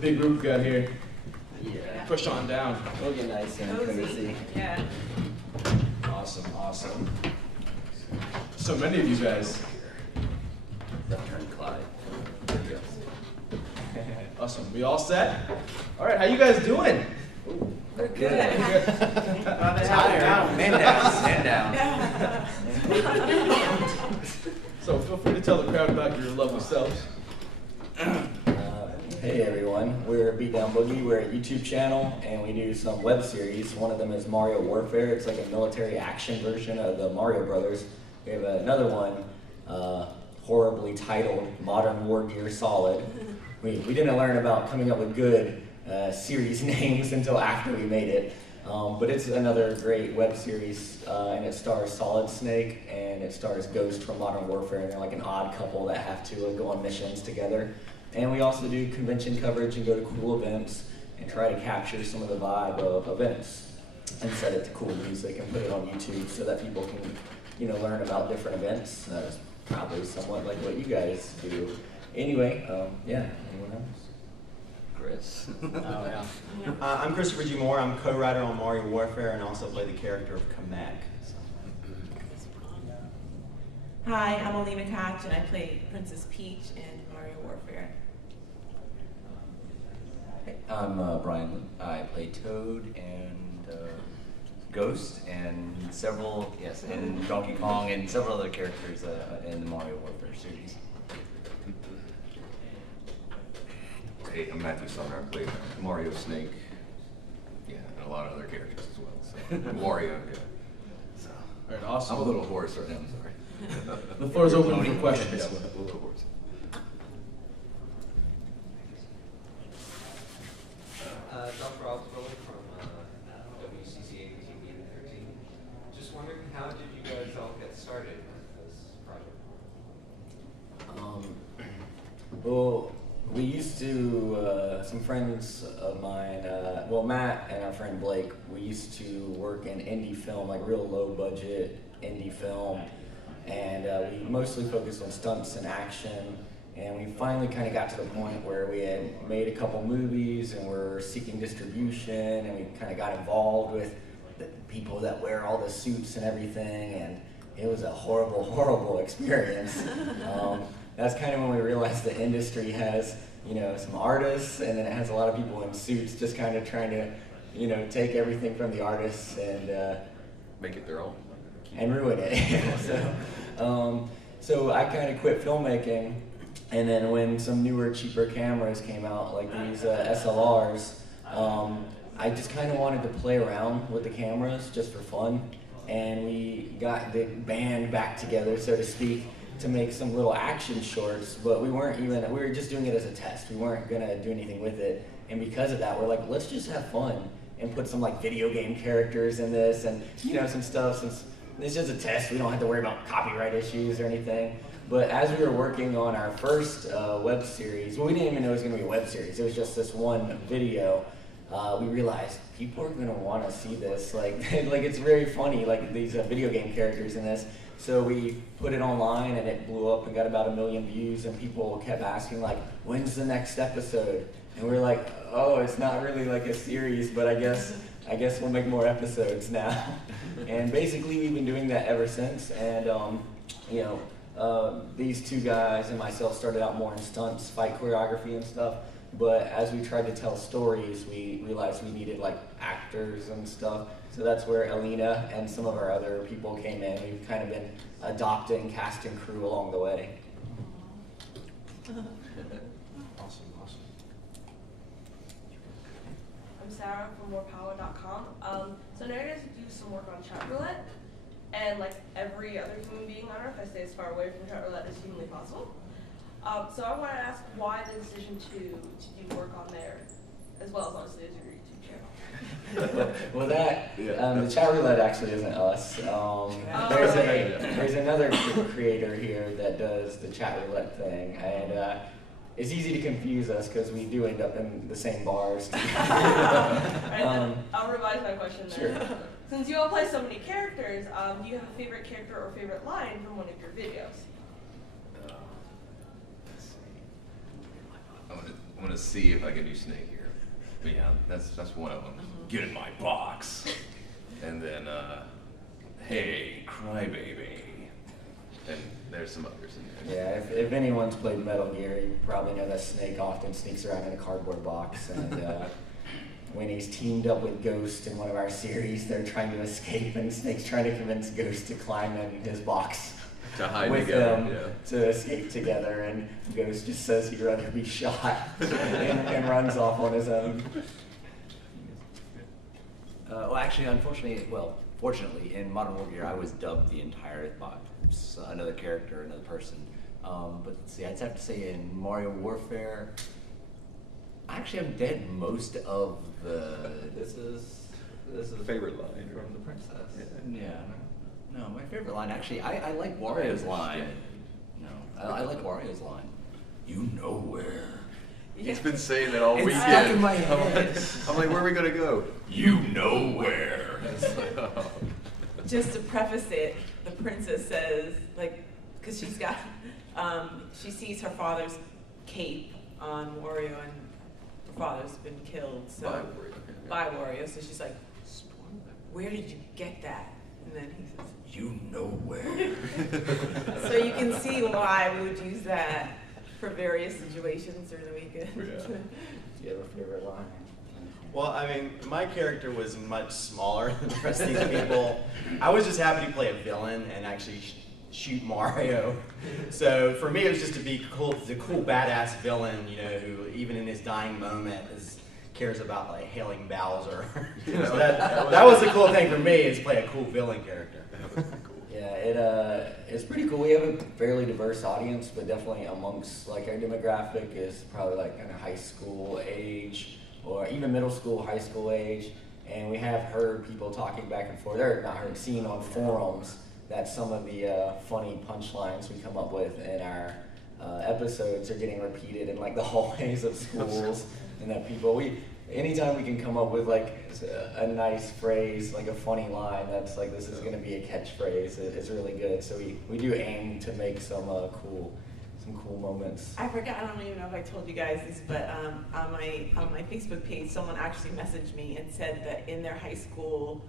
Big group we got here. Yeah. Push on down. We'll get nice and cozy. Yeah. Awesome, awesome. So many of you guys. Left turn, Clyde. Awesome. We all set? All right, how you guys doing? They're good. Good. Tired. Man down. Man down. So feel free to tell the crowd about your lovely selves. Hey everyone, we're Beat Down Boogie. We're a YouTube channel and we do some web series. One of them is Mario Warfare. It's like a military action version of the Mario Brothers. We have another one horribly titled Modern War Gear Solid. We didn't learn about coming up with good series names until after we made it. But it's another great web series, and it stars Solid Snake and it stars Ghost from Modern Warfare, and they're like an odd couple that have to go on missions together. And we also do convention coverage and go to cool events and try to capture some of the vibe of events and set it to cool music and put it on YouTube so that people can, learn about different events. That's probably somewhat like what you guys do. Anyway, yeah, anyone else? Chris. Oh, yeah. I'm Christopher G. Moore. I'm co-writer on Mario Warfare and also play the character of Kamek. Hi, I'm Alina Koch and I play Princess Peach in Mario Warfare. I'm Brian. I play Toad and Ghost and and Donkey Kong and several other characters in the Mario Warfare series. Hey, I'm Matthew Sumner. I play Mario Snake. Yeah, and a lot of other characters as well. So Wario, yeah. So All right, awesome. I'm a little hoarse right now. I'm sorry. The floor is open for questions. Yeah, a little hoarse. Dr. Osborne from WCCA TV 13. Just wondering, how did you guys all get started with this project? Well, we used to, some friends of mine, Matt and our friend Blake, we used to work in indie film, like real low budget indie film, and we mostly focused on stunts and action. And we finally kind of got to the point where we had made a couple movies and we're seeking distribution, and we kind of got involved with the people that wear all the suits and everything, and it was a horrible, horrible experience. That's kind of when we realized the industry has, some artists, and then it has a lot of people in suits just kind of trying to, take everything from the artists and Make it their own. and ruin it. So I kind of quit filmmaking. And then when some newer, cheaper cameras came out, like these SLRs, I just kind of wanted to play around with the cameras just for fun. And we got the band back together, so to speak, to make some little action shorts, but we were just doing it as a test. We weren't gonna do anything with it. And because of that, we're like, let's just have fun and put some like video game characters in this and some stuff, since it's just a test. We don't have to worry about copyright issues or anything. But as we were working on our first web series, well, we didn't even know it was going to be a web series. It was just this one video. We realized people are going to want to see this. Like it's very funny, like these video game characters in this. So we put it online and it blew up and got about 1 million views. And people kept asking like, when's the next episode? And we were like, oh, it's not really like a series, but I guess we'll make more episodes now. And basically, we've been doing that ever since. And these two guys and myself started out more in stunts, fight choreography and stuff, but as we tried to tell stories, we realized we needed like actors and stuff, so that's where Alina and some of our other people came in. We've kind of been adopting cast and crew along the way. Awesome, awesome. I'm Sarah from morepower.com. So now you guys do some work on chat roulette. And like every other human being on Earth, I stay as far away from chat roulette as humanly possible. So I want to ask why the decision to do work on there, as well as obviously as your YouTube channel. Well, the chat roulette actually isn't us. There's another creator here that does the chat roulette thing, and it's easy to confuse us because we do end up in the same bars. Right, I'll revise my question then. Sure. Since you all play so many characters, do you have a favorite character or favorite line from one of your videos? Let's see. I'm gonna see if I can do Snake here. But yeah, that's one of them. Get in my box. And then, hey, crybaby. And there's some others in there. Yeah, if anyone's played Metal Gear, you probably know that Snake often sneaks around in a cardboard box. And when he's teamed up with Ghost in one of our series, they're trying to escape, and Snake's trying to convince Ghost to climb in his box To hide with together, them to escape together. And Ghost just says he'd rather be shot and runs off on his own. Well, actually, fortunately, in Modern Warfare, I was dubbed the entire another character, another person. But let's see, I'd have to say in Mario Warfare, I actually have dead most of the. This is a favorite line from the princess. Yeah. No, my favorite line actually, I like Wario's line. No, I like Wario's line. You know where. He's been saying that all It's weekend. stuck in my head. I'm like, where are we gonna go? You know where. It's like, oh. Just to preface it, the princess says, like, because she's got, she sees her father's cape on Wario, and her father's been killed. So, by Wario. So she's like, where did you get that? And then he says, you know where. so you can see why we would use that for various situations during the weekend. Do you have a favorite line? Well, I mean, my character was much smaller than the rest of these people. I was just happy to play a villain and actually shoot Mario. So for me, it was just to be cool, the cool badass villain, you know, who even in his dying moment cares about like hailing Bowser. So that was the cool thing for me, is play a cool villain character. Yeah, it's pretty cool. We have a fairly diverse audience, but definitely amongst like our demographic is probably like kind of high school age, or even middle school, high school age. And we have heard people talking back and forth, or not heard, seen on forums, that some of the funny punchlines we come up with in our episodes are getting repeated in like the hallways of schools, and that anytime we can come up with like a nice phrase, like a funny line that's like, this is going to be a catchphrase, it's really good. So we do aim to make some cool moments. I forgot, I don't even know if I told you guys this, but on my Facebook page, someone actually messaged me and said that in their high school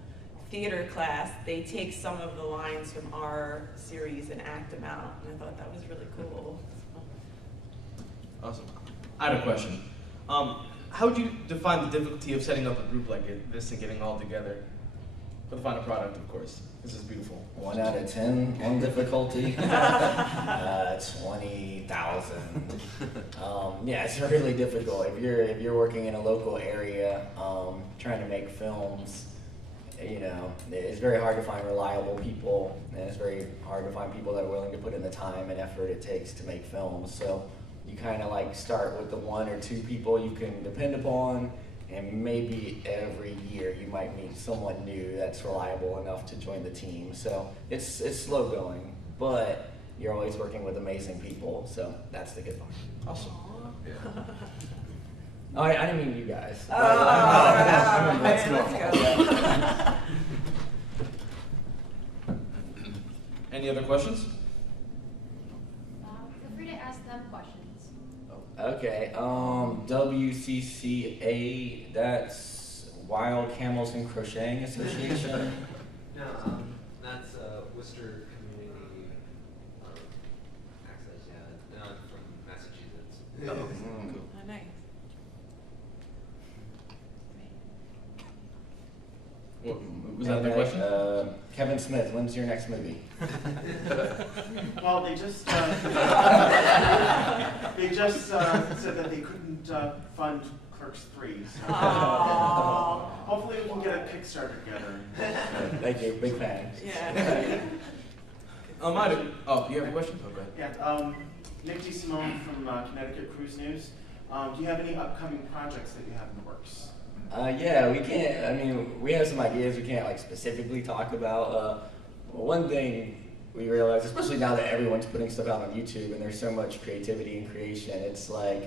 theater class, they take some of the lines from our series and act them out, and I thought that was really cool. Awesome. I had a question. How would you define the difficulty of setting up a group like this and getting all together for the final product, of course? This is beautiful. 1 out of 10 on difficulty. 20,000. Yeah, it's really difficult. If you're working in a local area, trying to make films, you know, it's very hard to find reliable people, and it's very hard to find people that are willing to put in the time and effort it takes to make films. So you kind of like start with the 1 or 2 people you can depend upon, and maybe every year you might meet someone new that's reliable enough to join the team. So it's slow going, but you're always working with amazing people, so that's the good part. Awesome. Yeah. Oh, I didn't mean you guys. Let's go. Any other questions? Feel free to ask them questions. Okay, WCCA, that's Wild Camels and Crocheting Association. No, that's Worcester Community Access, yeah. No, I'm from Massachusetts. Cool. Oh, nice. Was that the question? Kevin Smith, when's your next movie? Well, they just said that they couldn't fund Clerks 3. So hopefully we can get a Kickstarter together. Thank you, big fan. Yeah. You have a question? Okay. Yeah, Nick DeSimone from Connecticut Cruise News. Do you have any upcoming projects that you have in the works? Yeah, we have some ideas we can't like specifically talk about. One thing we realize, especially now that everyone's putting stuff out on YouTube and there's so much creativity and creation, it's like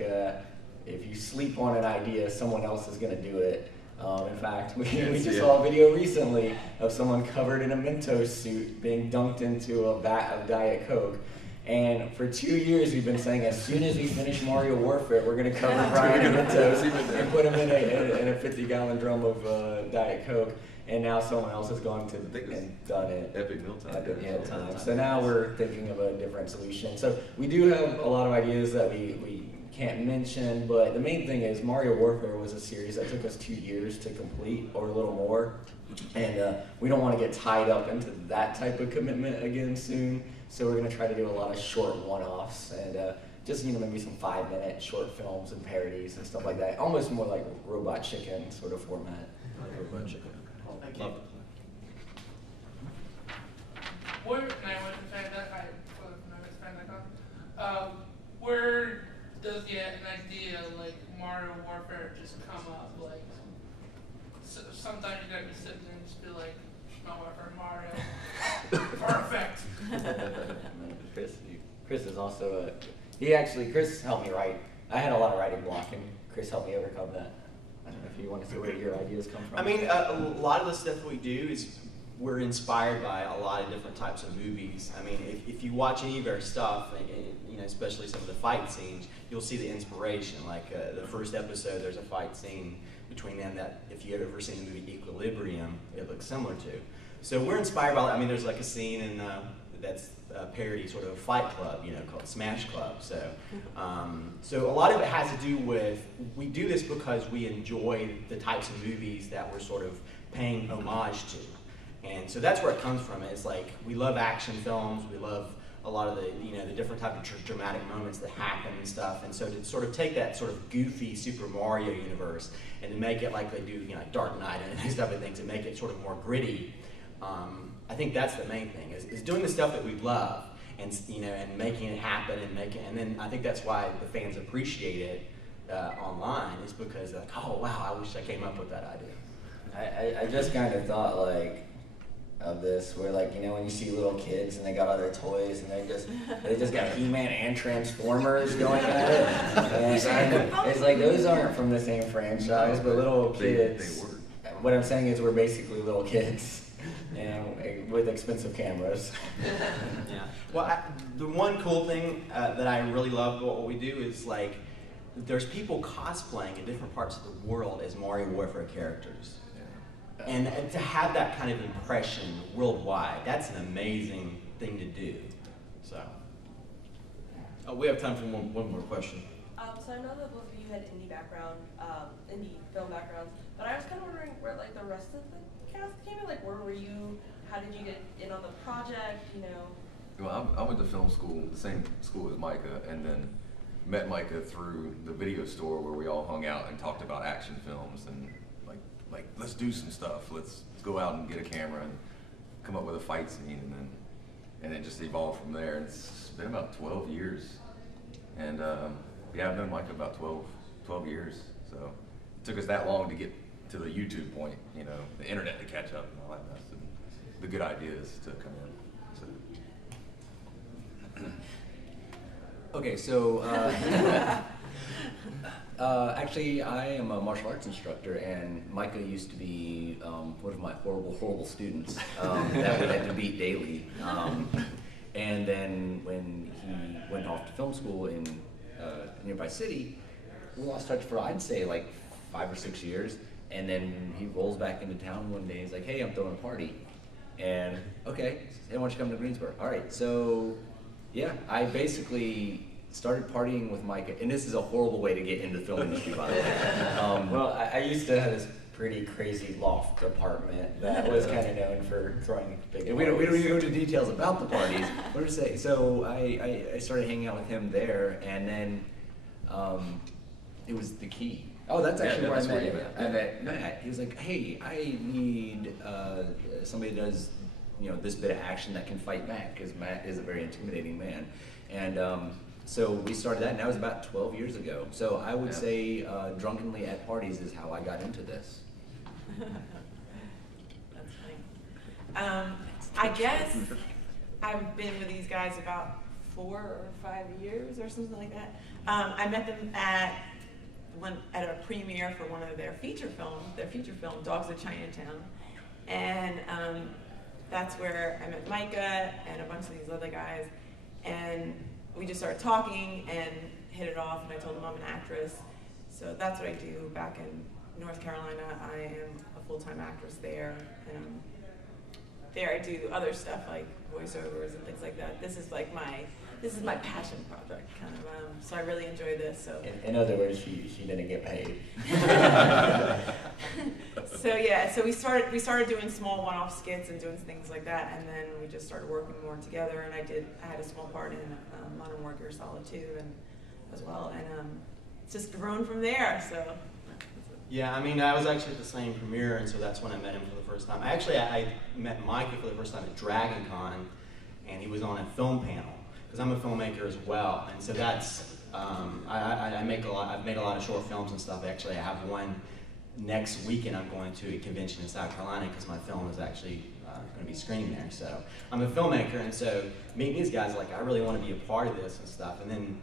if you sleep on an idea, someone else is going to do it. In fact, we just saw a video recently of someone covered in a Mentos suit being dunked into a vat of Diet Coke. And for 2 years, we've been saying, as soon as we finish Mario Warfare, we're going to cover Brian Mentos and put him in a 50-gallon drum of Diet Coke. And now someone else has gone to and done it. Epic Mealtime. Epic Mealtime. So now we're thinking of a different solution. So we do have a lot of ideas that we can't mention, but the main thing is Mario Warfare was a series that took us 2 years to complete, or a little more. And we don't want to get tied up into that type of commitment again soon. So we're going to try to do a lot of short one-offs and just, maybe some 5-minute short films and parodies and stuff like that. Almost more like Robot Chicken sort of format. Robot Chicken. Thank Love you. Where, and I went to ConnectiCon, where does an idea like Mario Warfare just come up? Like, sometimes you gotta be sitting there and just be like, Mario, perfect. Chris is also Chris helped me write. I had a lot of writing block, and Chris helped me overcome that. I don't know if you want to see where your ideas come from. I mean, a lot of the stuff that we do is we're inspired by a lot of different types of movies. I mean, if you watch any of our stuff, especially some of the fight scenes, you'll see the inspiration. Like the first episode, there's a fight scene between them that, if you had ever seen the movie Equilibrium, it looks similar to. So we're inspired by. I mean, there's like a scene in that's a parody, sort of a Fight Club, called Smash Club. So, so a lot of it has to do with, we do this because we enjoy the types of movies that we're sort of paying homage to. And so that's where it comes from. It's like, we love action films, we love a lot of the, the different type of dramatic moments that happen and stuff. And so to sort of take that sort of goofy Super Mario universe and to make it like they do, like Dark Knight and these type of things, and make it sort of more gritty. I think that's the main thing, is doing the stuff that we love, and and making it happen, and then I think that's why the fans appreciate it online, is because they're like, oh wow, I wish I came up with that idea. I just kind of thought of this, where when you see little kids and they got all their toys and they just got He-Man and Transformers going at it, and it's like, those aren't from the same franchise, but little kids. They were. What I'm saying is, we're basically little kids. With expensive cameras. Yeah. Well, the one cool thing that I really love about what we do is there's people cosplaying in different parts of the world as Mario Warfare characters, and to have that kind of impression worldwide, that's an amazing thing to do. So. We have time for one more question. So I know that both of you had indie film backgrounds, but I was kind of wondering where the rest of the cast came in. Where were you? How did you get in on the project? Well, I went to film school, the same school as Micah, and then met Micah through the video store where we all hung out and talked about action films and like let's do some stuff. Let's go out and get a camera and come up with a fight scene, and it just evolved from there. It's been about 12 years, and yeah, I've known Micah about 12 years. So it took us that long to get to the YouTube point, the internet to catch up and all that mess, and the good ideas to come in. So. Okay, so actually, I am a martial arts instructor, and Micah used to be one of my horrible students that we had to beat daily. And then when he went off to film school in a nearby city, we lost touch for, I'd say, 5 or 6 years. And then he rolls back into town one day. He's like, "Hey, I'm throwing a party." And okay, hey, why don't you come to Greensboro? All right, so yeah, I basically started partying with Micah, and this is a horrible way to get into the film industry, by the way. Well, I used to have this pretty crazy loft apartment that was kind of known for throwing big we don't need to go into details about the parties. What did I say? So I started hanging out with him there, and then it was the key. Oh, that's actually where I met him. I met Matt. He was like, "Hey, I need somebody that does, this bit of action that can fight back," because Matt is a very intimidating man. And so we started that, and that was about 12 years ago. So I would say drunkenly at parties is how I got into this. That's funny. I guess I've been with these guys about 4 or 5 years or something like that. I met them at a premiere for one of their feature film, Dogs of Chinatown, and that's where I met Micah and a bunch of these other guys. And we just started talking and hit it off, and I told him I'm an actress. So that's what I do back in North Carolina. I am a full-time actress there. And there I do other stuff like voiceovers and things like that. This is my passion project, kind of. So I really enjoy this. So in other words, she didn't get paid. So yeah, so we started doing small one-off skits and doing things like that, and then we just started working more together. And I had a small part in Modern Warfare Solid 2 and as well, and it's just grown from there. So. Yeah, I mean, I was actually at the same premiere, and so that's when I met him for the first time. I met Micah for the first time at DragonCon, and he was on a film panel, because I'm a filmmaker as well, and so that's, I've made a lot of short films and stuff. Actually, I have one next weekend. I'm going to a convention in South Carolina, because my film is actually going to be screening there. So I'm a filmmaker, and so meeting these guys, like, I really want to be a part of this and stuff, and then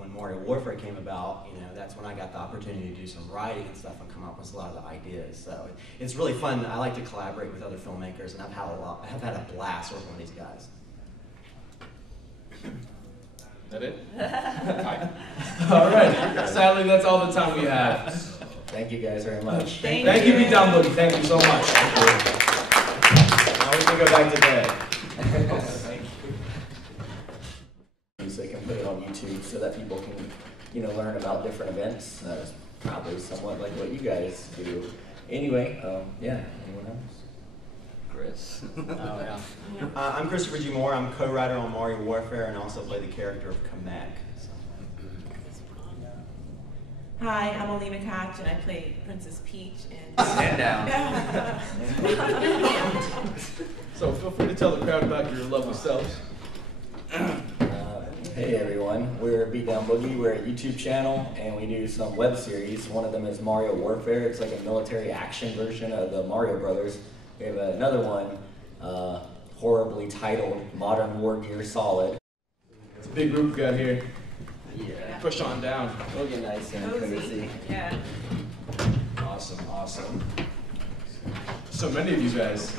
when Mario Warfare came about, that's when I got the opportunity to do some writing and stuff and come up with a lot of the ideas. So it's really fun. I like to collaborate with other filmmakers, and I've had a blast working with these guys. Is that it? All right. Sadly, that's all the time we have. Thank you guys very much. Thank you, Beat Down Boogie. Thank you so much. Now we can go back to bed. So they can put it on YouTube so that people can, learn about different events. That's probably somewhat like what you guys do. Anyway, yeah, anyone else? Chris. Oh, yeah. I'm Christopher G. Moore. I'm co-writer on Mario Warfare and also play the character of Kamek. Hi, I'm Alina Koch, and I play Princess Peach. Stand down. So feel free to tell the crowd about your lovely selves. Hey everyone, we're Beat Down Boogie. We're a YouTube channel, and we do some web series. One of them is Mario Warfare. It's like a military action version of the Mario Brothers. We have another one, horribly titled Modern Warfare Solid. It's a big group we got here. Yeah. Push on down. It'll get nice and cozy. Yeah. Awesome. So many of you guys.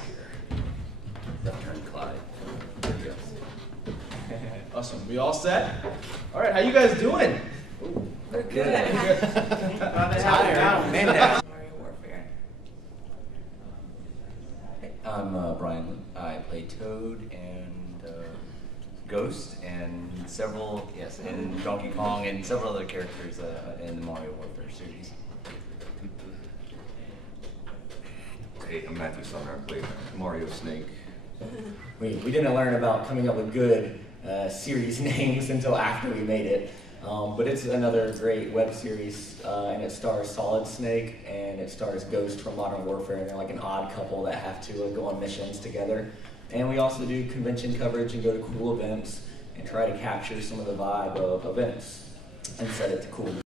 Left turn Clyde. There you go. Awesome. We all set? All right. How you guys doing? We're good. Tired. Man down. Mario Warfare. I'm Brian. I play Toad and Ghost and and Donkey Kong and several other characters in the Mario Warfare series. Hey, I'm Matthew Sumner. I play Mario Snake. We didn't learn about coming up with good series names until after we made it. But it's another great web series, and it stars Solid Snake and it stars Ghost from Modern Warfare, and they're like an odd couple that have to go on missions together. And we also do convention coverage and go to cool events and try to capture some of the vibe of events and set it to cool